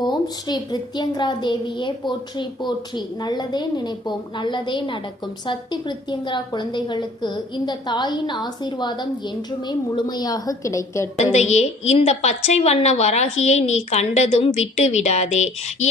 ஓம் ஸ்ரீ பிரித்யங்கரா தேவியே போற்றி போற்றி. நல்லதே நினைப்போம், நல்லதே நடக்கும். சக்தி பிரித்யங்கரா குழந்தைகளுக்கு இந்த தாயின் ஆசீர்வாதம் என்றுமே முழுமையாக கிடைக்கட்டும். குழந்தையே, இந்த பச்சை வண்ண வராகியை நீ கண்டதும் விட்டு விடாதே.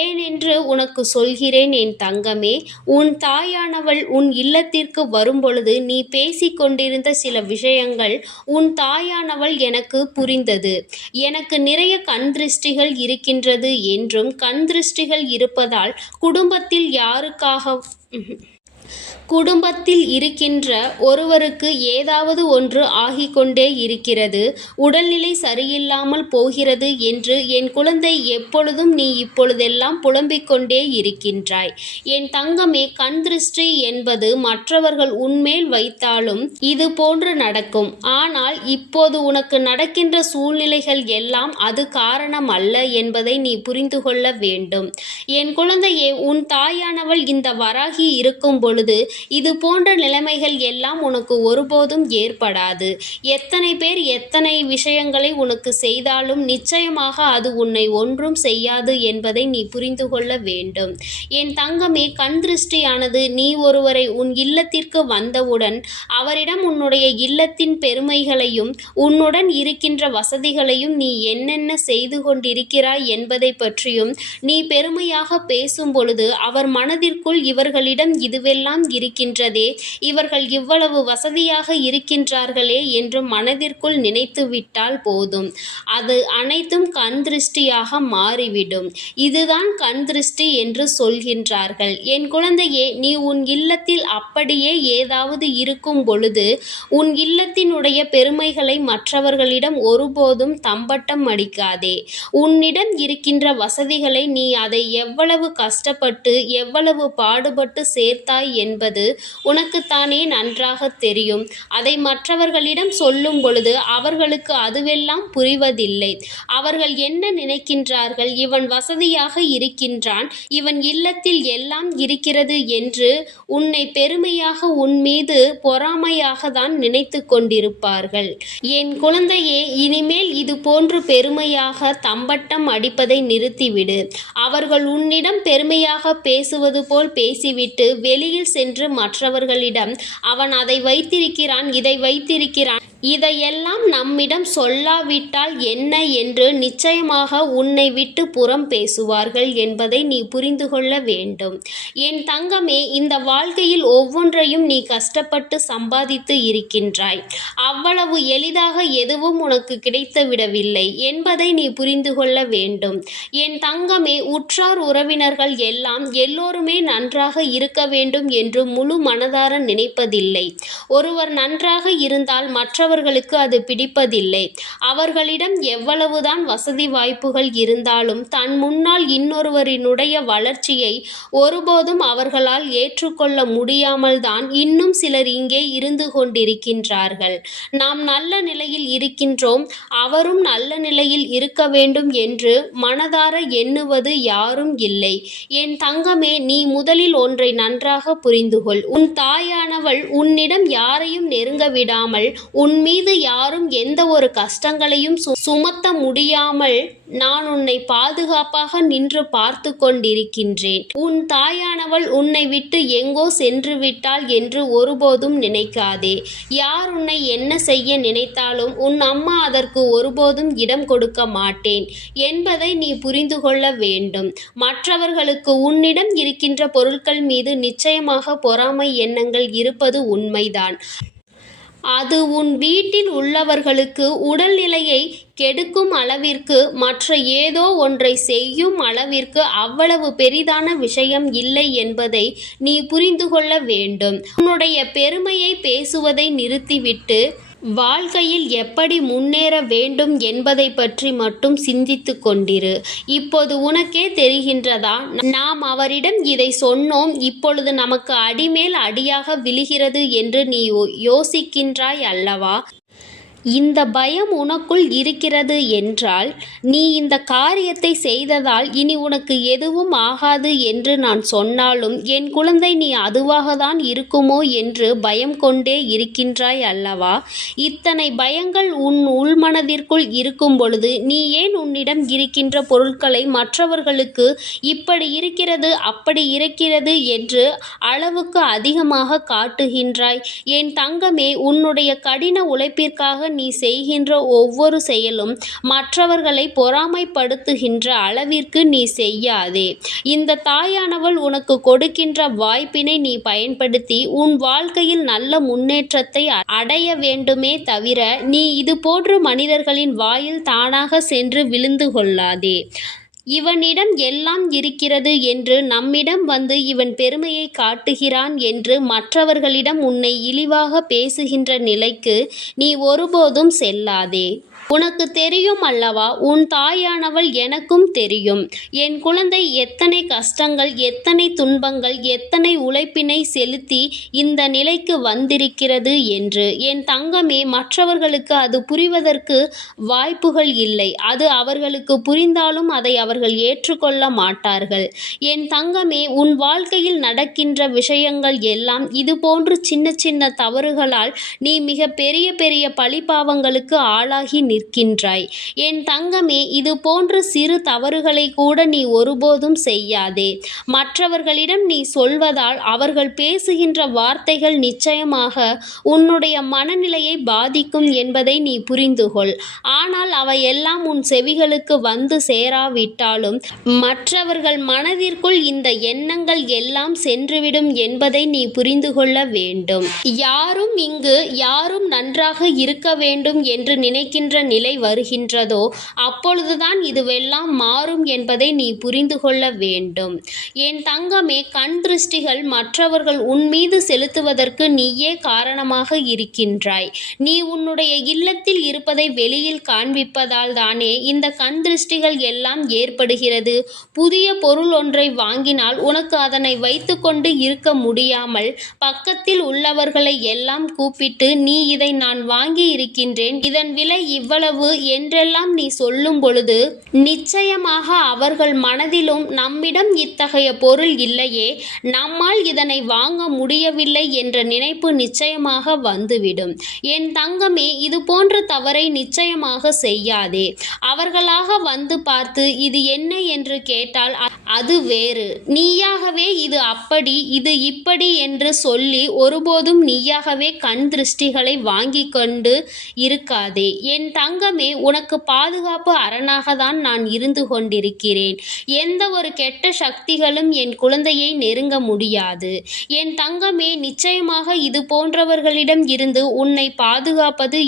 ஏனென்று உனக்கு சொல்கிறேன் என் தங்கமே. உன் தாயானவள் உன் இல்லத்திற்கு வரும்பொழுது நீ பேசிக் கொண்டிருந்த சில விஷயங்கள் உன் தாயானவள் எனக்கு புரிந்தது. எனக்கு நிறைய கண் திருஷ்டிகள் இருக்கின்றது என்றும் கண் திருஷ்டிகள் இருப்பதால் குடும்பத்தில் இருக்கின்ற ஒருவருக்கு ஏதாவது ஒன்று ஆகிக்கொண்டே இருக்கிறது, உடல்நிலை சரியில்லாமல் போகிறது என்று என் குழந்தை எப்பொழுதும் நீ இப்பொழுதெல்லாம் புலம்பிக் கொண்டே இருக்கின்றாய். என் தங்கமே, கண் திருஷ்டி என்பது மற்றவர்கள் உன்மேல் வைத்தாலும் இது போன்று நடக்கும். ஆனால் இப்போது உனக்கு நடக்கின்ற சூழ்நிலைகள் எல்லாம் அது காரணம் அல்ல என்பதை நீ புரிந்து கொள்ள வேண்டும். என் குழந்தையே, உன் தாயானவள் இந்த வராகி இருக்கும் பொழுது இது போன்ற நிலைமைகள் எல்லாம் உனக்கு ஒருபோதும் ஏற்படாது. எத்தனை பேர் எத்தனை விஷயங்களை உனக்கு செய்தாலும் நிச்சயமாக அது உன்னை ஒன்றும் செய்யாது என்பதை நீ புரிந்து கொள்ள வேண்டும். என் தங்கமே, கண் திருஷ்டியானது நீ ஒருவரை உன் இல்லத்திற்கு வந்தவுடன் அவரிடம் உன்னுடைய இல்லத்தின் பெருமைகளையும் உன்னுடன் இருக்கின்ற வசதிகளையும் நீ என்னென்ன செய்து கொண்டிருக்கிறாய் என்பதை பற்றியும் நீ பெருமையாக பேசும் பொழுது அவர் மனதிற்குள் இவர்களிடம் இதுவெல்லாம் இருக்கின்றதே, இவர்கள் இவ்வளவு வசதியாக இருக்கின்றார்களே என்று மனதிற்குள் நினைத்து விட்டால் போதும். அது அனைத்தும் கண் திருஷ்டியாக மாறிவிடும். இதுதான் கண் திருஷ்டி என்று சொல்கின்றார்கள். என் குழந்தையே, நீ உன் இல்லத்தில் அப்படியே ஏதாவது இருக்கும் பொழுது உன் இல்லத்தினுடைய பெருமைகளை மற்றவர்களிடம் ஒருபோதும் தம்பட்டம் அடிக்காதே. உன்னிடம் இருக்கின்ற வசதிகளை நீ அதை எவ்வளவு கஷ்டப்பட்டு எவ்வளவு பாடுபட்டு சேர்த்தாய் என்பது உனக்குத்தானே நன்றாக தெரியும். அதை மற்றவர்களிடம் சொல்லும் பொழுது அவர்களுக்கு அதுவெல்லாம் புரிவதில்லை. அவர்கள் என்ன நினைக்கின்றார்கள், இவன் வசதியாக இருக்கின்றான், இவன் இல்லத்தில் எல்லாம் இருக்கிறது என்று உன்னை பெருமையாக உன் மீது பொறாமையாக தான் நினைத்து கொண்டிருப்பார்கள். என் குழந்தையே, இனிமேல் இது போன்று பெருமையாக தம்பட்டம் அடிப்பதை நிறுத்திவிடு. அவர்கள் உன்னிடம் பெருமையாக பேசுவது போல் பேசிவிட்டு வெளியில் சென்று மற்றவர்களிடம் அவன் அதை வைத்திருக்கிறான், இதை வைத்திருக்கிறான், இதையெல்லாம் நம்மிடம் சொல்லாவிட்டால் என்ன என்று நிச்சயமாக உன்னை விட்டு புறம் பேசுவார்கள் என்பதை நீ புரிந்து கொள்ள வேண்டும். என் தங்கமே, இந்த வாழ்க்கையில் ஒவ்வொன்றையும் நீ கஷ்டப்பட்டு சம்பாதித்து இருக்கின்றாய். அவ்வளவு எளிதாக எதுவும் உனக்கு கிடைத்து விடவில்லை என்பதை நீ புரிந்து கொள்ள வேண்டும். என் தங்கமே, உற்றார் உறவினர்கள் எல்லோருமே நன்றாக இருக்க வேண்டும் என்று முழு மனதார நினைப்பதில்லை. ஒருவர் நன்றாக இருந்தால் மற்றவர்களுக்கு அது பிடிப்பதில்லை. அவர்களிடம் எவ்வளவுதான் வசதி வாய்ப்புகள் இருந்தாலும் தன் முன்னால் இன்னொருவரினுடைய வளர்ச்சியை ஒருபோதும் அவர்களால் ஏற்றுக்கொள்ள முடியாமல் தான் இன்னும் சிலர் இங்கே இருந்து கொண்டிருக்கின்றார்கள். நாம் நல்ல நிலையில் இருக்கின்றோம், அவரும் நல்ல நிலையில் இருக்க வேண்டும் என்று மனதார எண்ணுவது யாரும் இல்லை. என் தங்கமே, நீ முதலில் ஒன்றை நன்றாக புரிந்துகொள். உன் தாயானவள் உன்னிடம் யாரையும் நெருங்க விடாமல், உன் மீது யாரும் எந்த ஒரு கஷ்டங்களையும் சுமத்த முடியாமல் நான் உன்னை பாதுகாப்பாக நின்று பார்த்து கொண்டிருக்கின்றேன். உன் தாயானவள் உன்னை விட்டு எங்கோ சென்று விட்டாள் என்று ஒருபோதும் நினைக்காதே. யார் உன்னை என்ன செய்ய நினைத்தாலும் உன் அம்மா அதற்கு ஒருபோதும் இடம் கொடுக்க மாட்டேன் என்பதை நீ புரிந்து கொள்ள வேண்டும். மற்றவர்களுக்கு உன்னிடம் இருக்கின்ற பொருட்கள் மீது நிச்சயமாக பொறாமை எண்ணங்கள் இருப்பது உண்மைதான். அது உன் வீட்டில் உள்ளவர்களுக்கு உடல்நிலையை கெடுக்கும் அளவிற்கு, மற்ற ஏதோ ஒன்றை செய்யும் அளவிற்கு அவ்வளவு பெரிதான விஷயம் இல்லை என்பதை நீ புரிந்து கொள்ள வேண்டும். உன்னுடைய பெருமையை பேசுவதை நிறுத்திவிட்டு வாழ்க்கையில் எப்படி முன்னேற வேண்டும் என்பதை பற்றி மட்டும் சிந்தித்து கொண்டிரு. இப்போது உனக்கே தெரிகின்றதா, நாம் அவரிடம் இதை சொன்னோம், இப்பொழுது நமக்கு அடிமேல் அடியாக விழுகிறது என்று நீ யோசிக்கின்றாய் அல்லவா? இந்த பயம் உனக்குள் இருக்கிறது என்றால் நீ இந்த காரியத்தை செய்ததால் இனி உனக்கு எதுவும் ஆகாது என்று நான் சொன்னாலும் என் குழந்தை நீ அதுவாகத்தான் இருக்குமோ என்று பயம் கொண்டே இருக்கின்றாய் அல்லவா? இத்தனை பயங்கள் உன் உள்மனதிற்குள் இருக்கும் பொழுது நீ ஏன் உன்னிடம் இருக்கின்ற பொருட்களை மற்றவர்களுக்கு இப்படி இருக்கிறது அப்படி இருக்கிறது என்று அளவுக்கு அதிகமாக காட்டுகின்றாய்? என் தங்கமே, உன்னுடைய கடின உழைப்பிற்காக நீ செய்கின்ற ஒவ்வொரு செயலும் மற்றவர்களை பொறாமைப்படுத்துகின்ற அளவிற்கு நீ செய்யாதே. இந்த தாயானவள் உனக்கு கொடுக்கின்ற வாய்ப்பினை நீ பயன்படுத்தி உன் வாழ்க்கையில் நல்ல முன்னேற்றத்தை அடைய வேண்டுமே தவிர நீ இது போன்ற மனிதர்களின் வாயில் தானாக சென்று விழுந்து கொள்ளாதே. இவனிடம் எல்லாம் இருக்கிறது என்று நம்மிடம் வந்து இவன் பெருமையை காட்டுகிறான் என்று மற்றவர்களிடம் உன்னை இழிவாக பேசுகின்ற நிலைக்கு நீ ஒருபோதும் செல்லாதே. உனக்கு தெரியும் அல்லவா, உன் தாயானவள் எனக்கும் தெரியும். என் குழந்தை எத்தனை கஷ்டங்கள், எத்தனை துன்பங்கள், எத்தனை உழைப்பினை செலுத்தி இந்த நிலைக்கு வந்திருக்கிறது என்று. என் தங்கமே, மற்றவர்களுக்கு அது புரிவதற்கு வாய்ப்புகள் இல்லை. அது அவர்களுக்கு புரிந்தாலும் அதை அவர்கள் ஏற்றுக்கொள்ள மாட்டார்கள். என் தங்கமே, உன் வாழ்க்கையில் நடக்கின்ற விஷயங்கள் எல்லாம் இது போன்று சின்ன சின்ன தவறுகளால் நீ மிக பெரிய பெரிய பழிபாவங்களுக்கு ஆளாகி நிற்கின்றாய். என் தங்கமே, இது போன்ற சிறு தவறுகளை கூட நீ ஒருபோதும் செய்யாதே. மற்றவர்களிடம் நீ சொல்வதால் அவர்கள் பேசுகின்ற வார்த்தைகள் நிச்சயமாக உன்னுடைய மனநிலையை பாதிக்கும் என்பதை நீ புரிந்துகொள். ஆனால் அவையெல்லாம் உன் செவிகளுக்கு வந்து சேராவிட்டாலும் மற்றவர்கள் மனதிற்குள் இந்த எண்ணங்கள் எல்லாம் சென்றுவிடும் என்பதை நீ புரிந்து கொள்ள வேண்டும். யாரும் நன்றாக இருக்க வேண்டும் என்று நினைக்கின்ற நிலை வருகின்றதோ அப்பொழுதுதான் இதுவெல்லாம் மாறும் என்பதை நீ புரிந்து கொள்ள வேண்டும். என் தங்கமே, கண் திருஷ்டிகள் மற்றவர்கள் உன் மீது செலுத்துவதற்கு நீயே காரணமாக இருக்கின்றாய். நீ உன்னுடைய இல்லத்தில் இருப்பதை வெளியில் காண்பிப்பதால் தானே இந்த கண் திருஷ்டிகள் எல்லாம் ஏற்படுகிறது. புதிய பொருள் ஒன்றை வாங்கினால் உனக்கு அதனை வைத்துக்கொண்டு இருக்க முடியாமல் பக்கத்தில் உள்ளவர்களை எல்லாம் கூப்பிட்டு நீ இதை நான் வாங்கி இருக்கின்றேன், இதன் விலை இவ்வளவு என்றெல்லாம் நீ சொல்லும் பொழுது நிச்சயமாக அவர்கள் மனதிலும் நம்மிடம் இத்தகைய பொருள் இல்லையே, நம்மால் இதனை வாங்க முடியவில்லை என்ற நினைப்பு நிச்சயமாக வந்துவிடும். என் தங்கமே, இது போன்ற தவறை நிச்சயமாக செய்யாதே. அவர்களாக வந்து பார்த்து இது என்ன என்று கேட்டால் அது வேறு. நீயாகவே இது அப்படி இது இப்படி என்று சொல்லி ஒருபோதும் நீயாகவே கண் திருஷ்டிகளை வாங்கி கொண்டு இருக்காதே. என் தங்கமே, உனக்கு பாதுகாப்பு அரணாக தான் நான் இருந்து கொண்டிருக்கிறேன். எந்த ஒரு கெட்ட சக்திகளும் என் குழந்தையை நெருங்க முடியாது. என் தங்கமே, நிச்சயமாக இது போன்றவர்களிடம் இருந்து உன்னை பாதுகாப்பது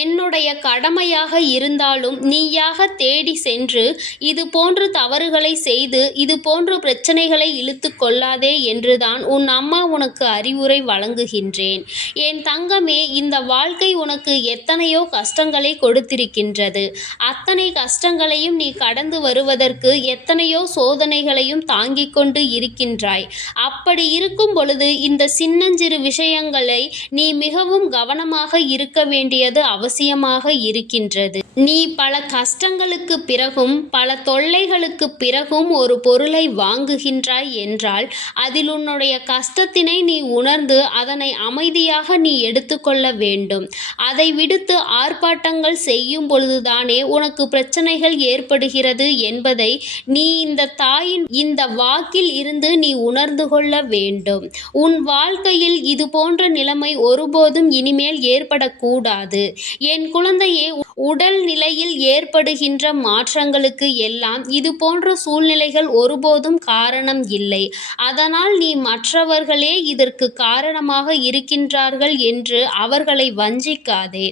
என்னுடைய கடமையாக இருந்தாலும் நீயாக தேடி சென்று இது போன்ற தவறுகளை செய்து இது போன்ற பிரச்சனைகளை இழுத்து கொள்ளாதே என்றுதான் உன் அம்மா உனக்கு அறிவுரை வழங்குகின்றேன். என் தங்கமே, இந்த வாழ்க்கை உனக்கு எத்தனையோ கஷ்டங்களை கொடுத்திருக்கின்றது. அத்தனை கஷ்டங்களையும் நீ கடந்து வருவதற்கு எத்தனையோ சோதனைகளையும் தாங்கிக் கொண்டு இருக்கின்றாய். அப்படி இருக்கும் பொழுது இந்த சின்னஞ்சிறு விஷயங்களை நீ மிகவும் கவனமாக இருக்க வேண்டியது அவசியமாக இருக்கின்றது. நீ பல கஷ்டங்களுக்கு பிறகும் பல தொல்லைகளுக்கு பிறகும் ஒரு பொருளை வாங்குகின்றாய் என்றால் அதில் உன்னுடைய கஷ்டத்தினை நீ உணர்ந்து அதனை அமைதியாக நீ எடுத்துக்கொள்ள வேண்டும். அதை விடுத்து ஆர்ப்பாட்டங்கள் செய்யும் பொழுதுதானே உனக்கு பிரச்சனைகள் ஏற்படுகிறது என்பதை நீ இந்த தாயின் இந்த வாக்கில் இருந்து நீ உணர்ந்து கொள்ள வேண்டும். உன் வாழ்க்கையில் இது போன்ற நிலைமை ஒருபோதும் இனிமேல் ஏற்படக்கூடாது. என் குழந்தையே, உடல் நிலையில் ஏற்படுகின்ற மாற்றங்களுக்கு எல்லாம் இது போன்ற சூழ்நிலைகள் ஒருபோதும் காரணம் இல்லை. அதனால் நீ மற்றவர்களே இதற்கு காரணமாக இருக்கின்றார்கள் என்று அவர்களை வஞ்சிக்காதே.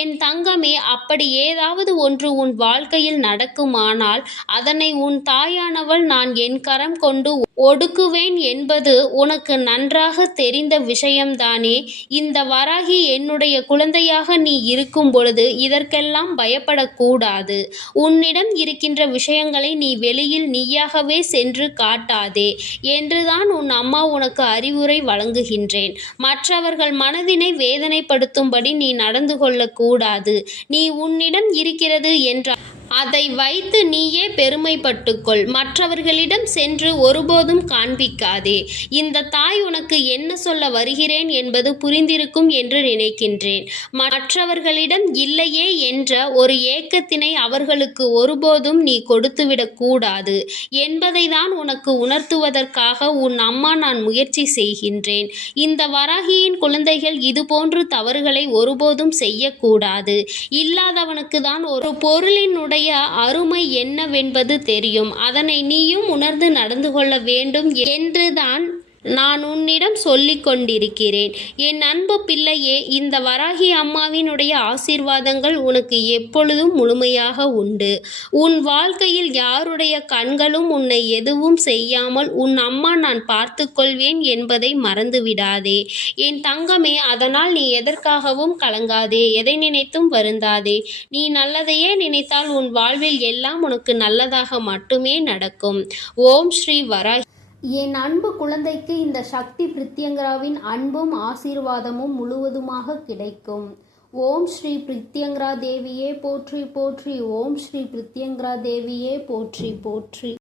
என் தங்கமே, அப்படி ஏதாவது ஒன்று உன் வாழ்க்கையில் நடக்குமானால் அதனை உன் தாயானவள் நான் என் கரம் கொண்டு ஒடுக்குவேன் என்பது உனக்கு நன்றாக தெரிந்த விஷயம்தானே. இந்த வராகி என்னுடைய குழந்தையாக நீ இருக்கும் பொழுது இதற்கெல்லாம் பயப்படக்கூடாது. உன்னிடம் இருக்கின்ற விஷயங்களை நீ வெளியில் நீயாக தானாகவே சென்று காட்டாதே என்றுதான் உன் அம்மா உனக்கு அறிவுரை வழங்குகின்றேன். மற்றவர்கள் மனதினை வேதனைப்படுத்தும்படி நீ நடந்து கொள்ளக்கூடாது. நீ உன்னிடம் இருக்கிறது என்றால் அதை வைத்து நீயே பெருமைப்பட்டுக்கொள். மற்றவர்களிடம் சென்று ஒருபோதும் காண்பிக்காதே. இந்த தாய் உனக்கு என்ன சொல்ல வருகிறேன் என்பது புரிந்திருக்கும் என்று நினைக்கின்றேன். மற்றவர்களிடம் இல்லையே என்ற ஒரு ஏக்கத்தினை அவர்களுக்கு ஒருபோதும் நீ கொடுத்துவிடக் கூடாது என்பதை தான் உனக்கு உணர்த்துவதற்காக உன் அம்மா நான் முயற்சி செய்கின்றேன். இந்த வராகியின் குழந்தைகள் இதுபோன்று தவறுகளை ஒருபோதும் செய்யக்கூடாது. இல்லாதவனுக்கு தான் ஒரு பொருளினுடைய அருமை என்னவென்பது தெரியும். அதனை நீயும் உணர்ந்து நடந்து கொள்ள வேண்டும் என்றுதான் நான் உன்னிடம் சொல்லிக் கொண்டிருக்கிறேன். என் அன்பு பிள்ளையே, இந்த வராகி அம்மாவினுடைய ஆசீர்வாதங்கள் உனக்கு எப்பொழுதும் முழுமையாக உண்டு. உன் வாழ்க்கையில் யாருடைய கண்களும் உன்னை எதுவும் செய்யாமல் உன் அம்மா நான் பார்த்து கொள்வேன் என்பதை மறந்துவிடாதே என் தங்கமே. அதனால் நீ எதற்காகவும் கலங்காதே, எதை நினைத்தும் வருந்தாதே. நீ நல்லதையே நினைத்தால் உன் வாழ்வில் எல்லாம் உனக்கு நல்லதாக மட்டுமே நடக்கும். ஓம் ஸ்ரீ வராகி. என் அன்பு குழந்தைக்கு இந்த சக்தி பிரித்யங்கராவின் அன்பும் ஆசீர்வாதமும் முழுவதுமாக கிடைக்கும். ஓம் ஸ்ரீ பிரித்யங்கரா தேவியே போற்றி போற்றி. ஓம் ஸ்ரீ பிரித்யங்கரா தேவியே போற்றி போற்றி.